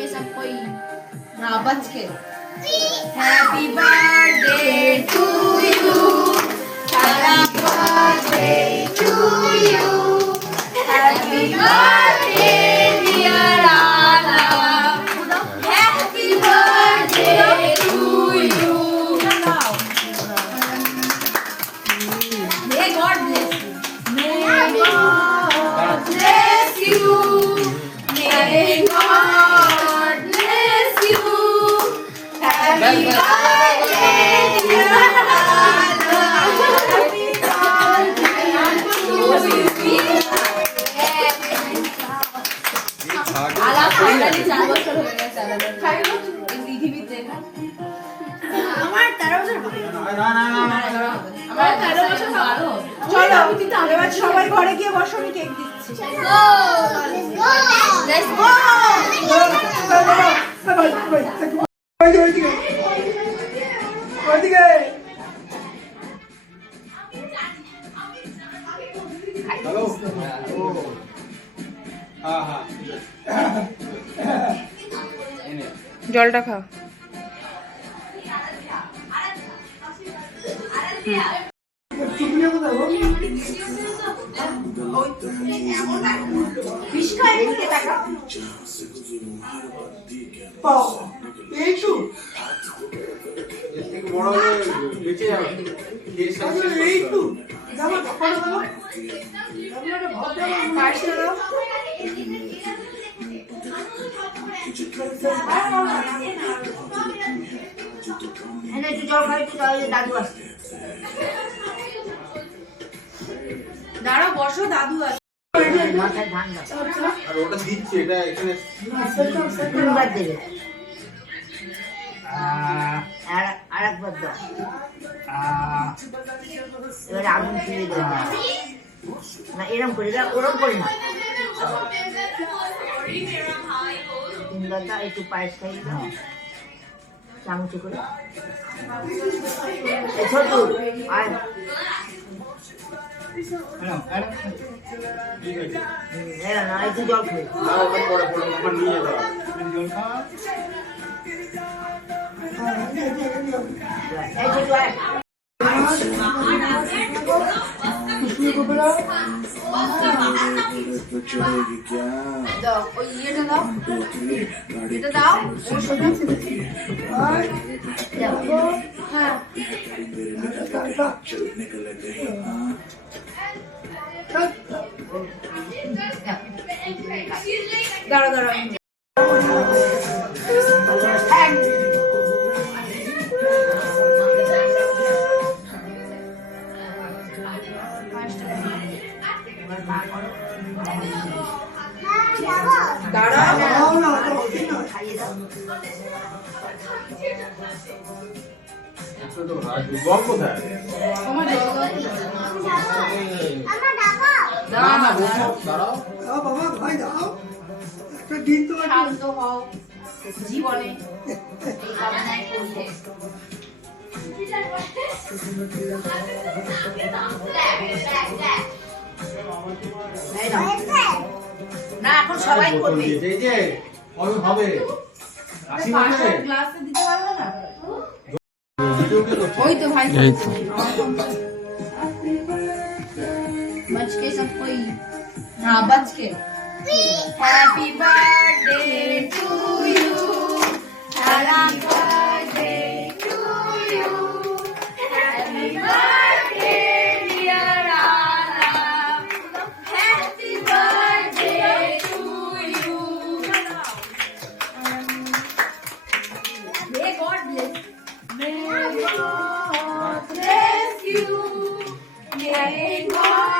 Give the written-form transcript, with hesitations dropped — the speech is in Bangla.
ये सब कोई हाँ बच के happy birthday to you happy birthday to you happy birthday dear Aala happy birthday to you May God bless you. May God bless you. May God bless you. Happy birthday, dear Anna. Happy birthday to you. आला फाइनली 4 বছর হয়ে গেছে আলাদা। এই পৃথিবীতে না আমার 13 বছর হবে না আমার 13 বছর 12 চলো আমি কিন্তু এবার সবাই ঘরে গিয়ে বসো আমি কেক দিচ্ছি লেটস গো ওইদিকে হ্যালো হ্যাঁ হ্যাঁ জলটা খা বড় হলে বেঁচে যাবে দাঁড়া বসো দাদু আছে আর ওটা দিচ্ছে এটা এখানে আরেকবার দাও এবার আগুন ফিরে দেবো না এরম করি না ওরম করি না তিনবার দাও একটু পায়েস খাই দাও চামচে করে ছোট আর না একটু জল খাই নিয়ে যাও এই ছোট আয় দাও ওই ইয়েটা দাও এটা দাও ওর সাথে হ্যাঁ দাঁড়া দাঁড়া বল কোথায় শান্ত হও জীবনে এই কামনাই করবো না এখন সবাই করবে এই যে কবে হবে গ্লাসে দিতে পারবে না ওই তো ভাই बच के सब कोई हाँ बच के happy birthday to you happy birthday to you happy birthday dear Aala happy birthday to you May God bless you. May God bless you. May God